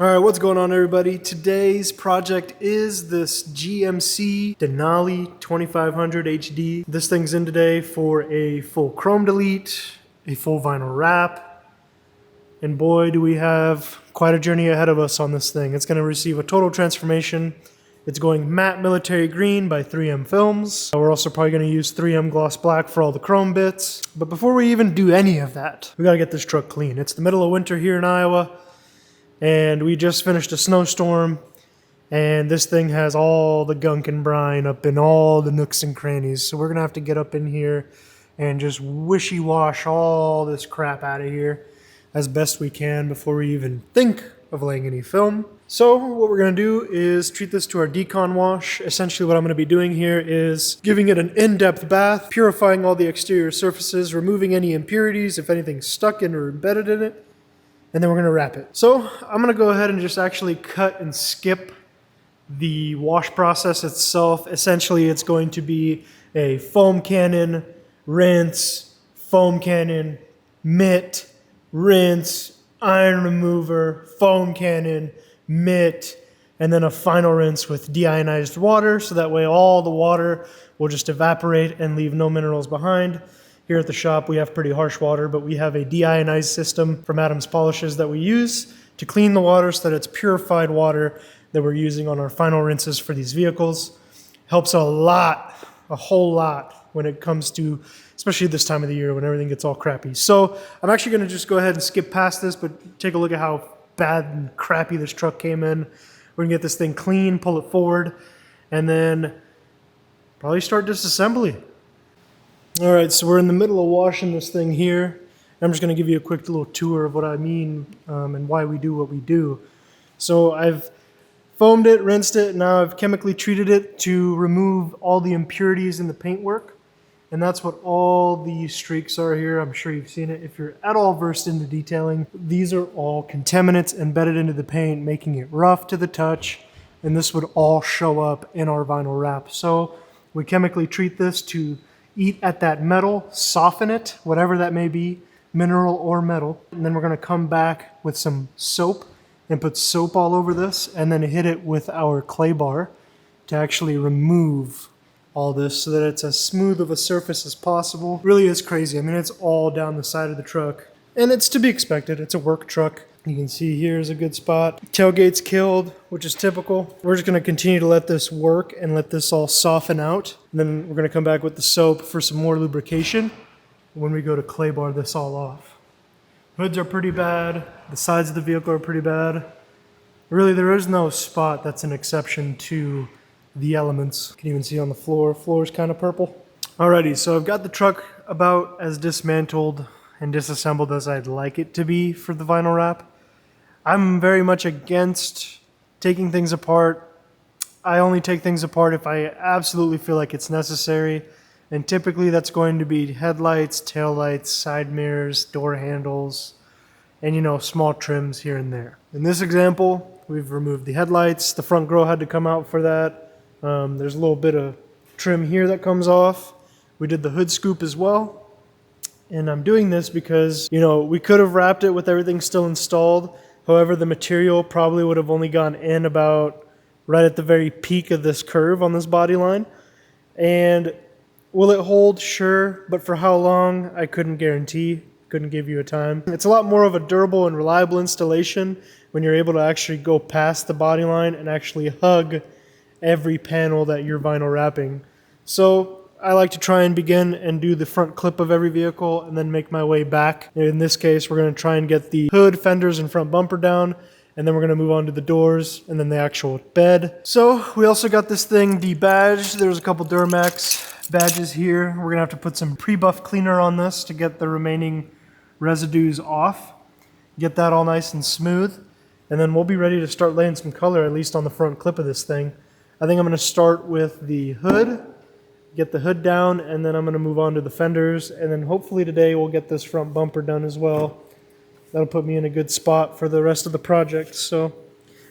All right, what's going on, everybody? Today's project is this GMC Denali 2500 HD. This thing's in today for a full chrome delete, a full vinyl wrap, and boy, do we have quite a journey ahead of us on this thing. It's going to receive a total transformation. It's going matte military green by 3M Films. We're also probably going to use 3M gloss black for all the chrome bits. But before we even do any of that, we got to get this truck clean. It's the middle of winter here in Iowa, and we just finished a snowstorm, and this thing has all the gunk and brine up in all the nooks and crannies. So we're going to have to get up in here and just wishy-wash all this crap out of here as best we can before we even think of laying any film. So what we're going to do is treat this to our decon wash. Essentially what I'm going to be doing here is giving it an in-depth bath, purifying all the exterior surfaces, removing any impurities if anything's stuck in or embedded in it, and then we're going to wrap it. So I'm going to go ahead and just actually cut and skip the wash process itself. Essentially it's going to be a foam cannon, rinse, foam cannon, mitt, rinse, iron remover, foam cannon, mitt, and then a final rinse with deionized water, so that way all the water will just evaporate and leave no minerals behind. Here at the shop we have pretty harsh water, but we have a deionized system from Adams Polishes that we use to clean the water so that it's purified water that we're using on our final rinses for these vehicles. Helps a lot, a whole lot, when it comes to, especially this time of the year when everything gets all crappy. So I'm actually going to just go ahead and skip past this, but take a look at how bad and crappy this truck came in. We're going to get this thing clean, pull it forward, and then probably start disassembly. All right, so we're in the middle of washing this thing here. I'm just going to give you a quick little tour of what I mean and why we do what we do. So I've foamed it, rinsed it, now I've chemically treated it to remove all the impurities in the paintwork. And that's what all these streaks are here. I'm sure you've seen it if you're at all versed into detailing. These are all contaminants embedded into the paint, making it rough to the touch, and this would all show up in our vinyl wrap. So we chemically treat this to eat at that metal, soften it, whatever that may be, mineral or metal. And then we're gonna come back with some soap and put soap all over this, and then hit it with our clay bar to actually remove all this so that it's as smooth of a surface as possible. Really is crazy. I mean, it's all down the side of the truck, and it's to be expected. It's a work truck. You can see here's a good spot. Tailgate's killed, which is typical. We're just gonna continue to let this work and let this all soften out. And then we're gonna come back with the soap for some more lubrication when we go to clay bar this all off. Hoods are pretty bad. The sides of the vehicle are pretty bad. Really, there is no spot that's an exception to the elements. You can even see on the floor. Floor is kind of purple. Alrighty, so I've got the truck about as dismantled and disassembled as I'd like it to be for the vinyl wrap. I'm very much against taking things apart. I only take things apart if I absolutely feel like it's necessary. And typically that's going to be headlights, taillights, side mirrors, door handles, and you know, small trims here and there. In this example, we've removed the headlights. The front grille had to come out for that. There's a little bit of trim here that comes off. We did the hood scoop as well. And I'm doing this because, you know, we could have wrapped it with everything still installed. However, the material probably would have only gone in about right at the very peak of this curve on this body line. And will it hold? Sure. But for how long? I couldn't guarantee. Couldn't give you a time. It's a lot more of a durable and reliable installation when you're able to actually go past the body line and actually hug every panel that you're vinyl wrapping. So I like to try and begin and do the front clip of every vehicle and then make my way back. In this case, we're going to try and get the hood, fenders, and front bumper down, and then we're going to move on to the doors and then the actual bed. So we also got this thing debadged. There's a couple Duramax badges here. We're going to have to put some pre-buff cleaner on this to get the remaining residues off. Get that all nice and smooth, and then we'll be ready to start laying some color, at least on the front clip of this thing. I think I'm going to start with the hood, get the hood down, and then I'm going to move on to the fenders, and then hopefully today we'll get this front bumper done as well. That'll put me in a good spot for the rest of the project. So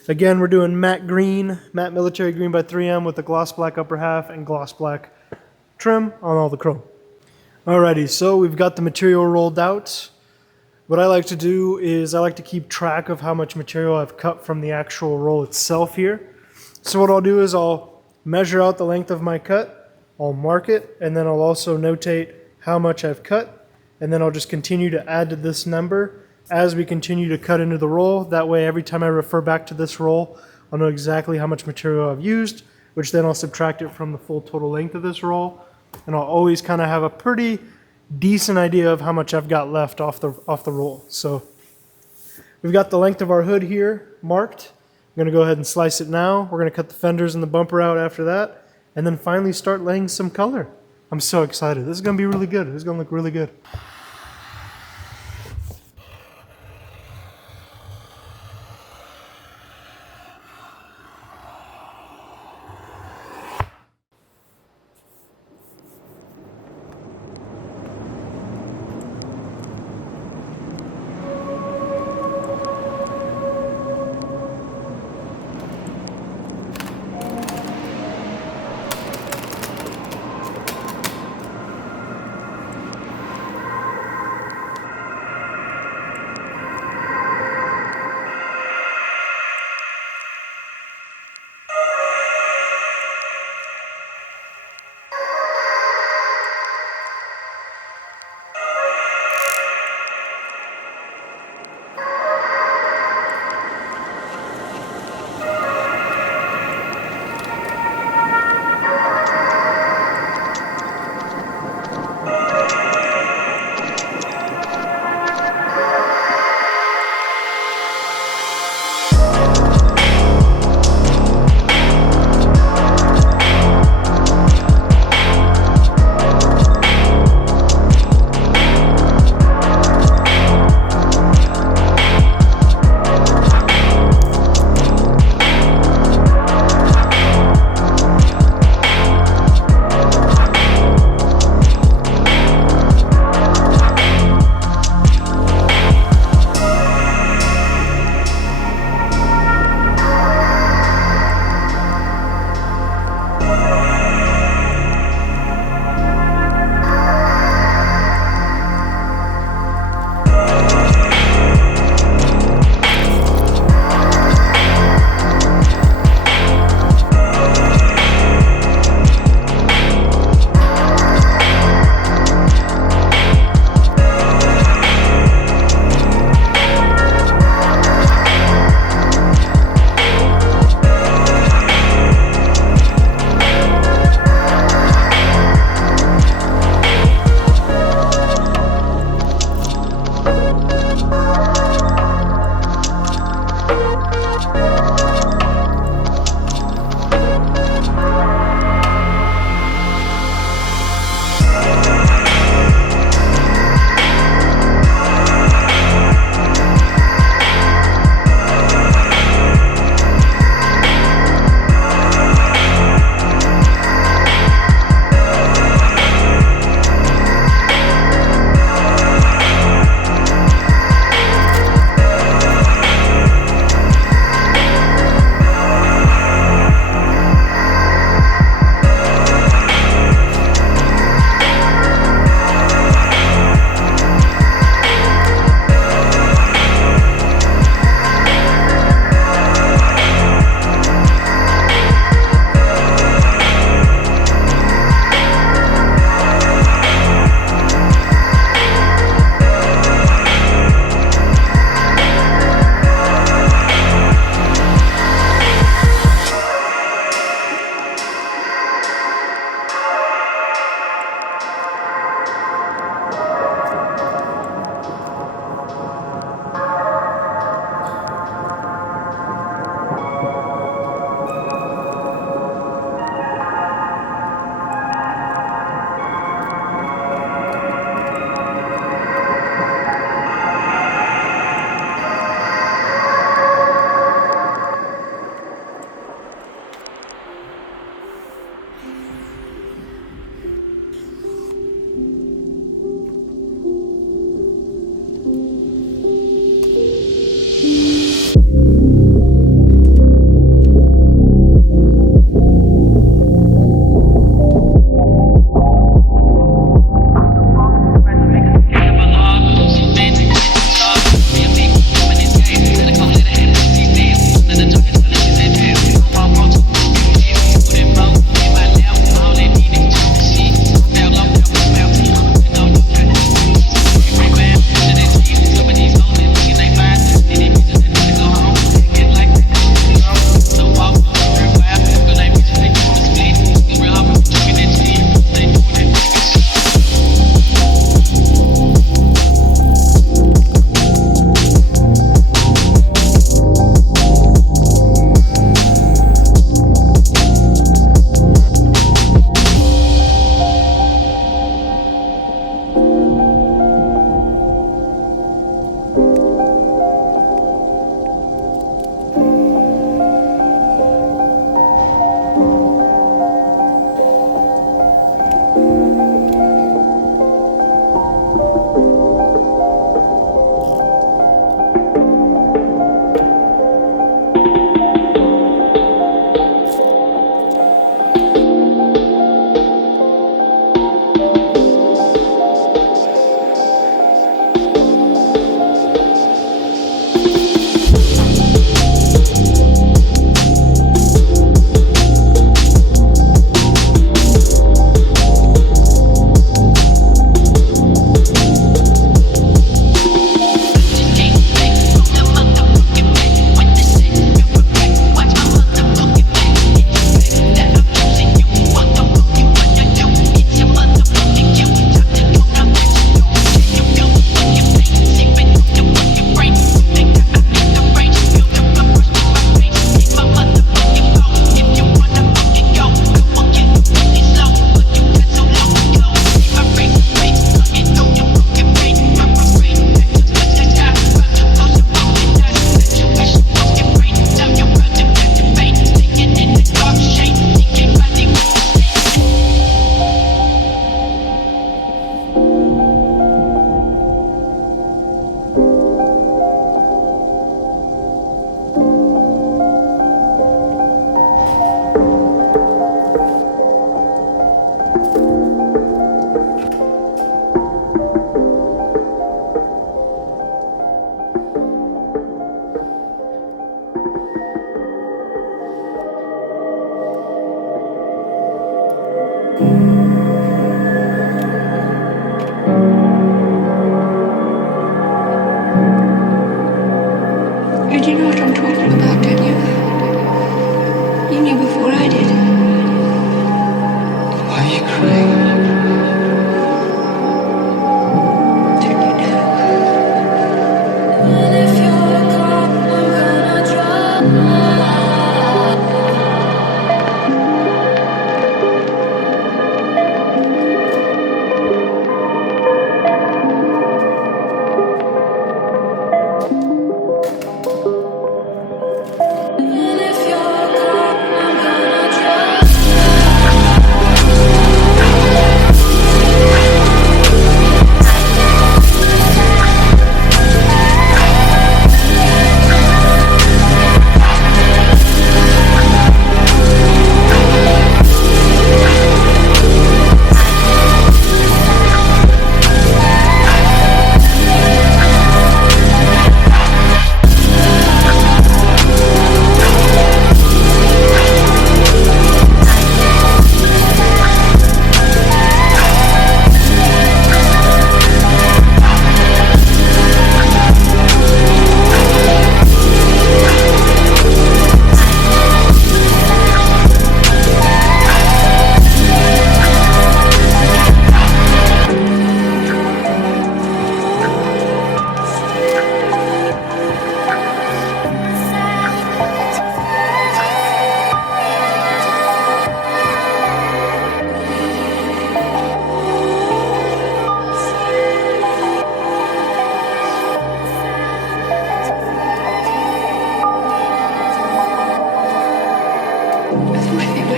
again, we're doing matte green, matte military green by 3M with the gloss black upper half and gloss black trim on all the chrome. Alrighty, so we've got the material rolled out. What I like to do is I like to keep track of how much material I've cut from the actual roll itself here. So what I'll do is I'll measure out the length of my cut, I'll mark it, and then I'll also notate how much I've cut, and then I'll just continue to add to this number as we continue to cut into the roll. That way every time I refer back to this roll, I'll know exactly how much material I've used, which then I'll subtract it from the full total length of this roll, and I'll always kind of have a pretty decent idea of how much I've got left off the roll. So we've got the length of our hood here marked. I'm going to go ahead and slice it now. We're going to cut the fenders and the bumper out after that, and then finally start laying some color. I'm so excited. This is going to be really good. This is going to look really good.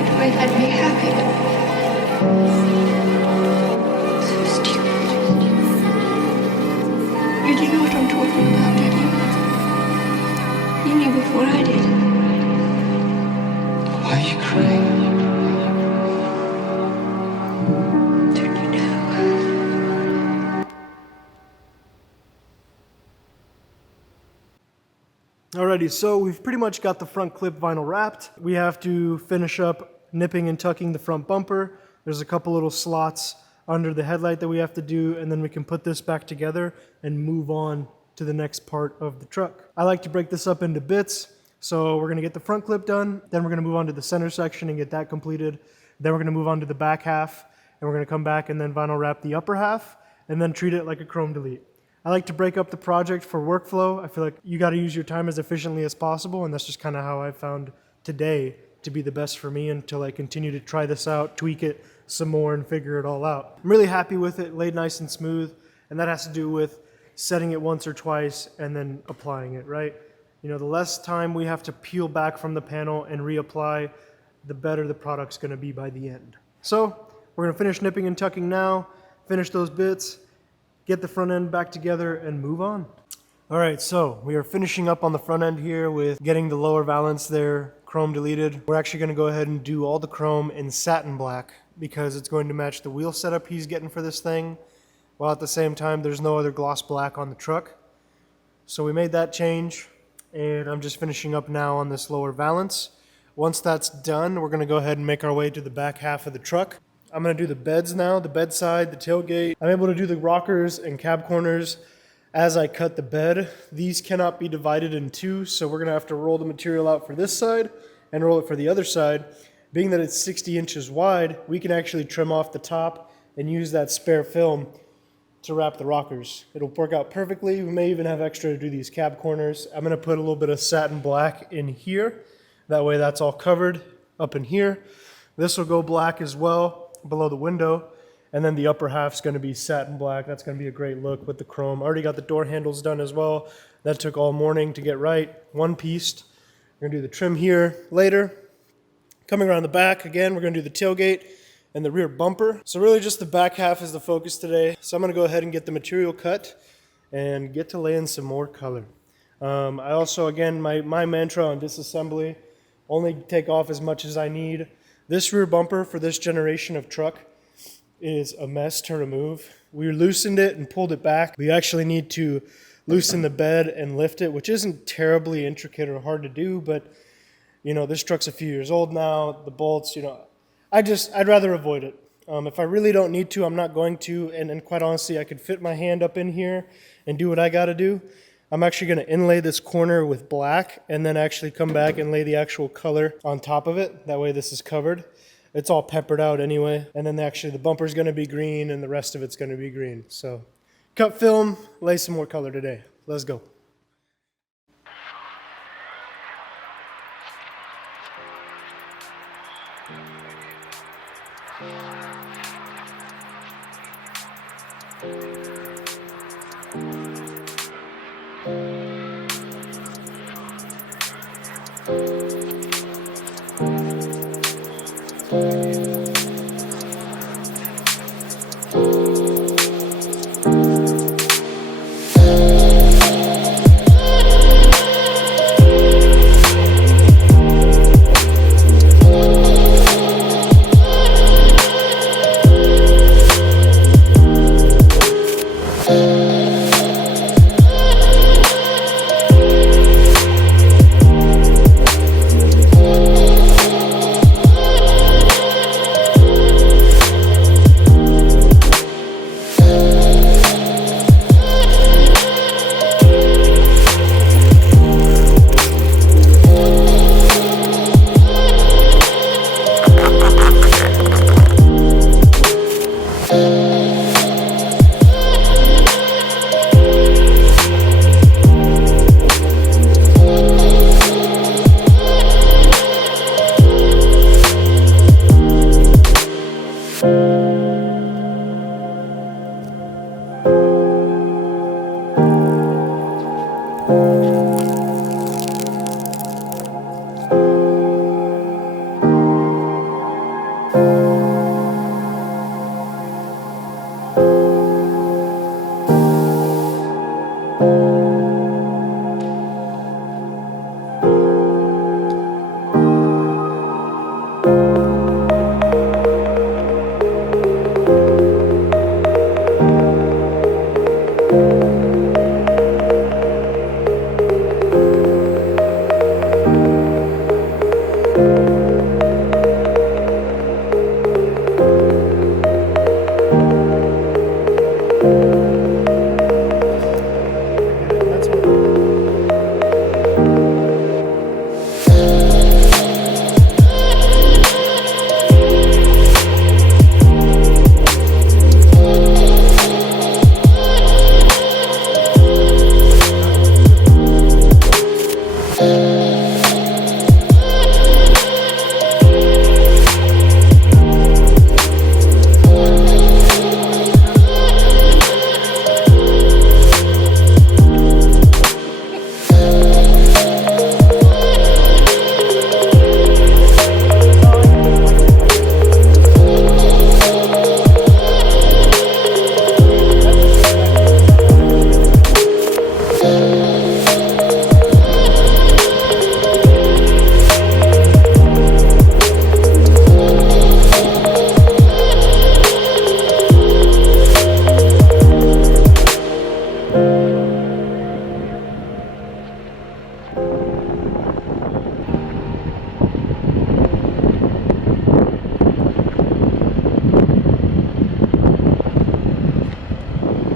right away, that'd be happy. So stupid. You do know what I'm talking about, don't you? You knew before I did. Why are you crying? Don't you know? Alrighty, so we've pretty much got the front clip vinyl wrapped. We have to finish up nipping and tucking the front bumper. There's a couple little slots under the headlight that we have to do, and then we can put this back together and move on to the next part of the truck. I like to break this up into bits. So we're gonna get the front clip done, then we're gonna move on to the center section and get that completed. Then we're gonna move on to the back half, and we're gonna come back and then vinyl wrap the upper half, and then treat it like a chrome delete. I like to break up the project for workflow. I feel like you gotta use your time as efficiently as possible, and that's just kinda how I found today to be the best for me until I continue to try this out, tweak it some more, and figure it all out. I'm really happy with it, laid nice and smooth, and that has to do with setting it once or twice and then applying it, right? You know, the less time we have to peel back from the panel and reapply, the better the product's gonna be by the end. So, we're gonna finish nipping and tucking now, finish those bits, get the front end back together, and move on. All right, so we are finishing up on the front end here with getting the lower valance there chrome deleted. We're actually gonna go ahead and do all the chrome in satin black because it's going to match the wheel setup he's getting for this thing, while at the same time there's no other gloss black on the truck. So we made that change, and I'm just finishing up now on this lower valance. Once that's done, we're gonna go ahead and make our way to the back half of the truck. I'm gonna do the beds now, the bed side, the tailgate. I'm able to do the rockers and cab corners as I cut the bed. These cannot be divided in two, so we're gonna have to roll the material out for this side and roll it for the other side. Being that it's 60 inches wide, we can actually trim off the top and use that spare film to wrap the rockers. It'll work out perfectly. We may even have extra to do these cab corners. I'm gonna put a little bit of satin black in here. That way that's all covered up in here. This will go black as well below the window. And then the upper half's gonna be satin black. That's gonna be a great look with the chrome. Already got the door handles done as well. That took all morning to get right, one pieced. We're gonna do the trim here later. Coming around the back, again, we're gonna do the tailgate and the rear bumper. So really just the back half is the focus today. So I'm gonna go ahead and get the material cut and get to laying some more color. I also, again, my mantra on disassembly, only take off as much as I need. This rear bumper for this generation of truck is a mess to remove. We loosened it and pulled it back. We actually need to loosen the bed and lift it, which isn't terribly intricate or hard to do, but you know, this truck's a few years old now. The bolts, you know, I'd rather avoid it. If I really don't need to, I'm not going to, and quite honestly, I could fit my hand up in here and do what I gotta do. I'm actually gonna inlay this corner with black and then actually come back and lay the actual color on top of it. That way this is covered. It's all peppered out anyway. And then actually the bumper's gonna be green and the rest of it's gonna be green. So cut film, lay some more color today. Let's go.